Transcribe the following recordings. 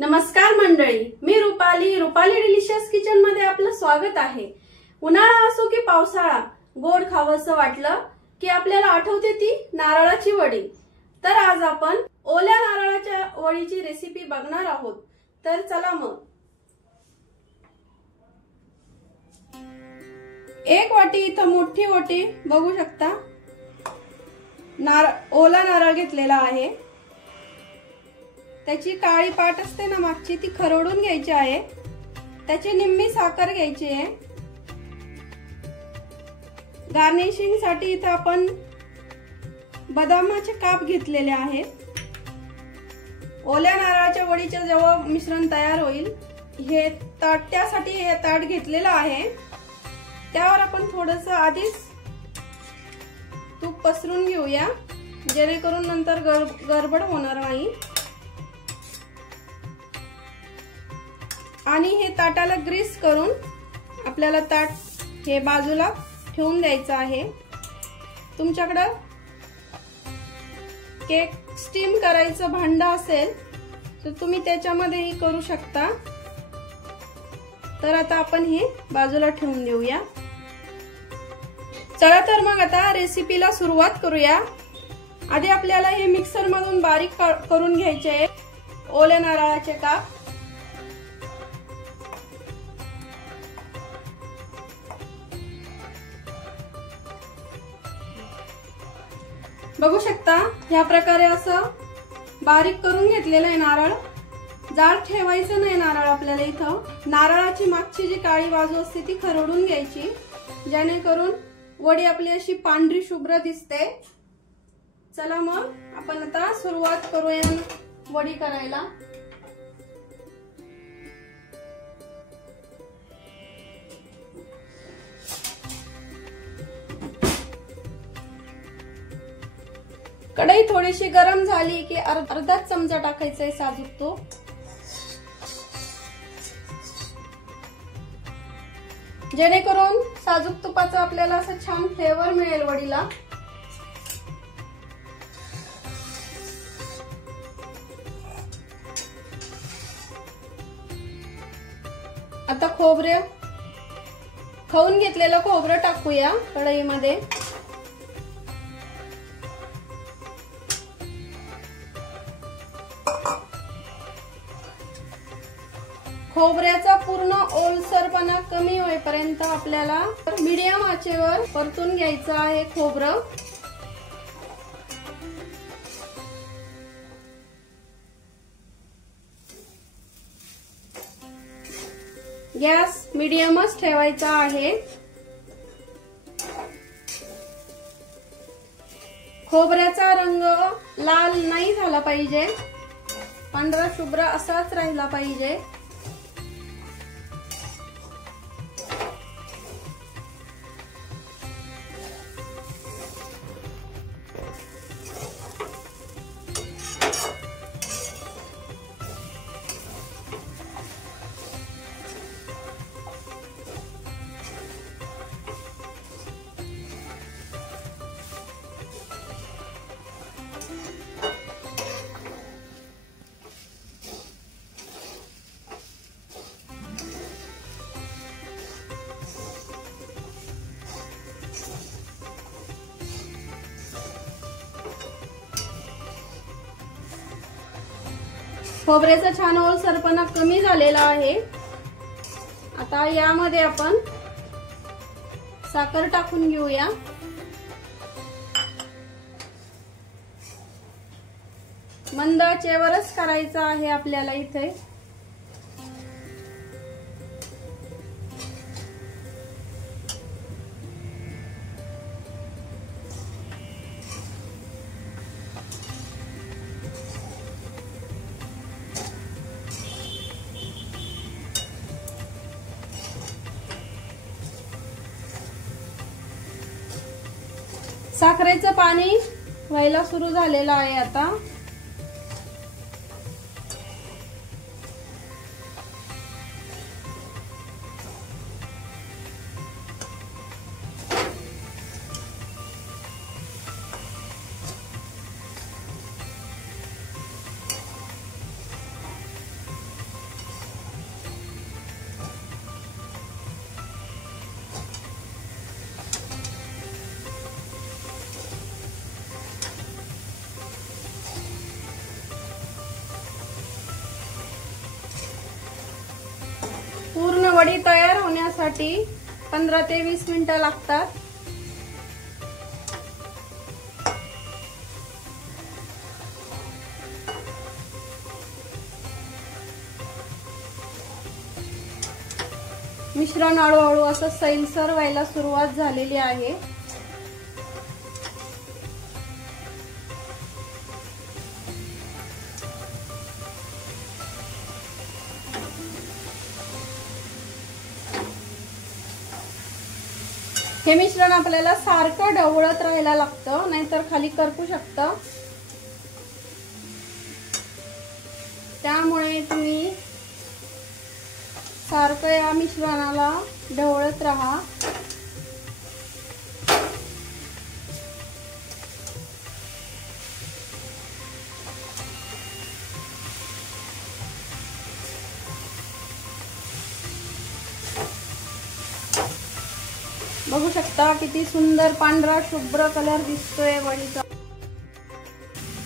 नमस्कार मंडळी, मी Rupali delicious kitchen मध्ये आपलं स्वागत आहे। उन्हाळा असो की पावसाळा, गोड खावंसं वाटलं की आपल्याला आठवते ती नारळाची वडी। तर आज आपण ओल्या नारळाच्या वडीची रेसिपी बघणार आहोत। तर चला मग। एक वाटी इथं मोठी वाटी बघू शकता ओला नारळ घेतलेला आहे। त्याची काळी पाट असते ना मागची, ती खरवडून घ्यायची आहे। त्याची निम्मी साखर घ्यायची आहे। गार्निशिंग साठी इथं आपण बदामाचे काप घेतलेले आहेत। ओल्या नारळाच्या वडीचे जेव्हा मिश्रण तयार होईल, हे त्यासाठी हे ताट घेतलेलं आहे। त्यावर आपण थोडंसं आधीच तूप पसरून घेऊया, जेणेकरून नंतर गडबड होणार नाही। आणि हे ताटाला ग्रीस करून आपल्याला ताट हे बाजूला ठेवून द्यायचं आहे। तुमच्याकडे केक स्टीम करायचं भांड असेल तर तुम्ही त्याच्यामध्येही करू शकता। तर आता आपण हे बाजूला ठेवून देऊया। चला तर मग आता रेसिपीला सुरुवात करूया। आधी आपल्याला हे मिक्सर मधून बारीक करून घ्यायचे आहे ओल्या नारळाचे काप। बघू शकता या प्रकारे असं बारीक करून घेतलेलं आहे नारळ। जाड ठेवायचं नाही नारळ आपल्याला। इथं नारळाची मागची जी काळी बाजू असते ती खरवडून घ्यायची, जेणेकरून वडी आपली अशी पांढरी शुभ्र दिसते। चला मग आपण आता सुरुवात करूया वडी करायला। कढई थोडीशी गरम झाली की अर्धा चमचा टाकायचा आहे साजूक तूप। जेणेकरून साजूक तुपाचा आपल्याला असं छान फ्लेवर मिळेल वडीला। आता खवून घेतलेलं खोबरं टाकूया कढईमध्ये। खोबऱ्याचा पूर्ण ओलसरपणा कमी होईपर्यंत आपल्याला मीडियम आचेवर परतून घ्यायचं आहे खोबरं। गॅस मीडियमच ठेवायचा आहे। खोबऱ्याचा रंग लाल नाही झाला पाहिजे, पांढरा शुभ्र असाच राहिला पाहिजे। खोबऱ्याचा छान ओलसरपणा कमी झालेला आहे। आता यामध्ये आपण साखर टाकून घेऊया। मंद आचेवरच करायचं आहे आपल्याला इथे। साखरेचं पाणी व्हायला सुरू झालेलं आहे आता। वडी तयार होण्यासाठी 15 ते 20 मिनिटं लागतात। मिश्रण हळूहळू असं सैलसर व्हायला सुरुवात झालेली आहे। हे मिश्रण आपल्याला सारखं ढवळत राहायला लागतं, नाहीतर खाली करपू शकतं। त्यामुळे तुम्ही सारखं या मिश्रणाला ढवळत राहा। बघू शकता किती सुंदर पांढरा शुभ्र कलर दिसतोय वडीचा।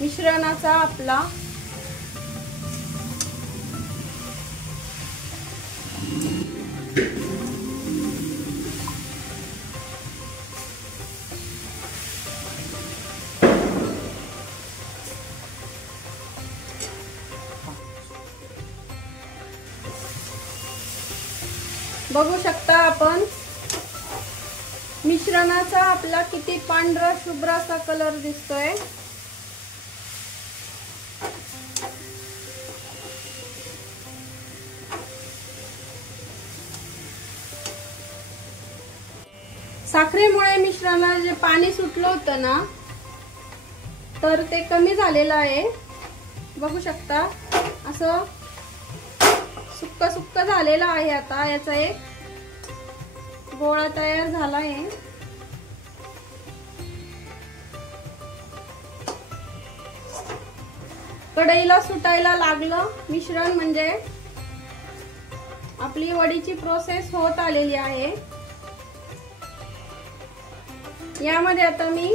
मिश्रणाचा आपला बघू शकता आपण मिश्रणाचा आपला किती पांढरा शुभ्र असा कलर दिसतोय। साखरेमुळे मिश्रणाला जे पाणी सुटलं होतं ना, तर ते कमी झालेलं आहे। बघू शकता असं सुक्क सुक्क झालेलं आहे। आता याचा एक गोळा तयार झाला आहे। कढईला सुटायला लागलं मिश्रण म्हणजे आपली वडीची प्रोसेस होत आलेली आहे। यामध्ये आता मी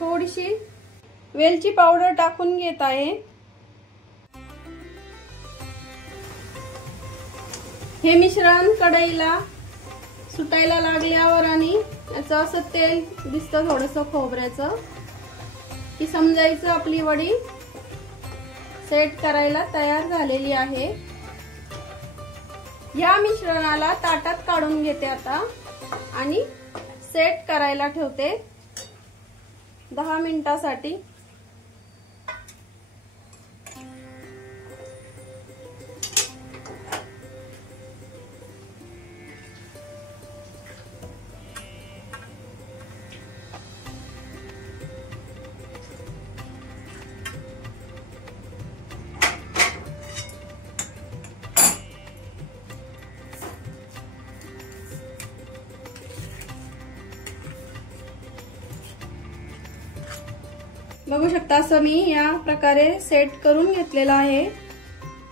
थोडीशी वेलची पावडर टाकून घेत आहे। हे मिश्रण कढईला सुटायला लागल्यावर आणि याचं असं तेल दिसतं थोडंसं खोबऱ्याचं, की समजायचं आपली वडी सेट करायला तयार झालेली आहे। या मिश्रणाला ताटात काढून घेते आता आणि सेट करायला ठेवते 10 मिनिटांसाठी। बघू शकता असं मी या प्रकारे सेट करून घेतलेला आहे।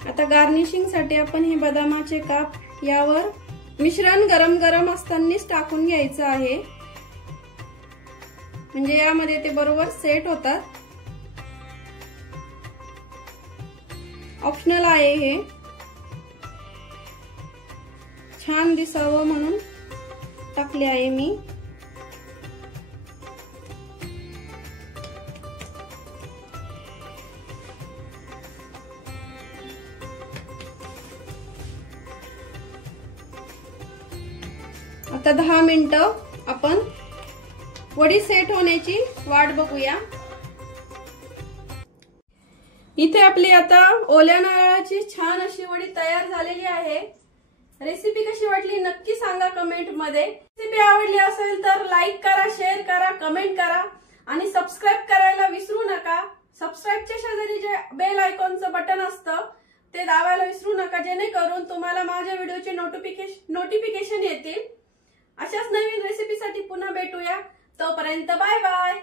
आता गार्निशिंग साठी आपण हे बदामाचे काप यावर मिश्रण गरम गरम असतानाच टाकून घ्यायचं आहे, म्हणजे यामध्ये ते बरोबर सेट होतात। ऑप्शनल आहे हे, छान दिसावं म्हणून टाकले आहे मी। आता 10 मिनिटं आपण वडी सेट होण्याची वाट बघूया। इथे आपली आता ओल्या नारळाची छान अशी वडी तयार झालेली आहे। रेसिपी कशी वाटली नक्की सांगा कमेंट मध्ये। रेसिपी आवडली असेल तर लाईक करा, शेअर करा, कमेंट करा आणि सबस्क्राइब करायला विसरू नका। सबस्क्राइबच्या शेजारी जे बेल आयकॉनचं बटन असतं ते दाबायला विसरू नका, जेणेकरून तुम्हाला माझ्या व्हिडिओचे नोटिफिकेशन येतील। अशाच नवीन रेसिपीसाठी पुन्हा भेटूया, तोपर्यंत बाय बाय।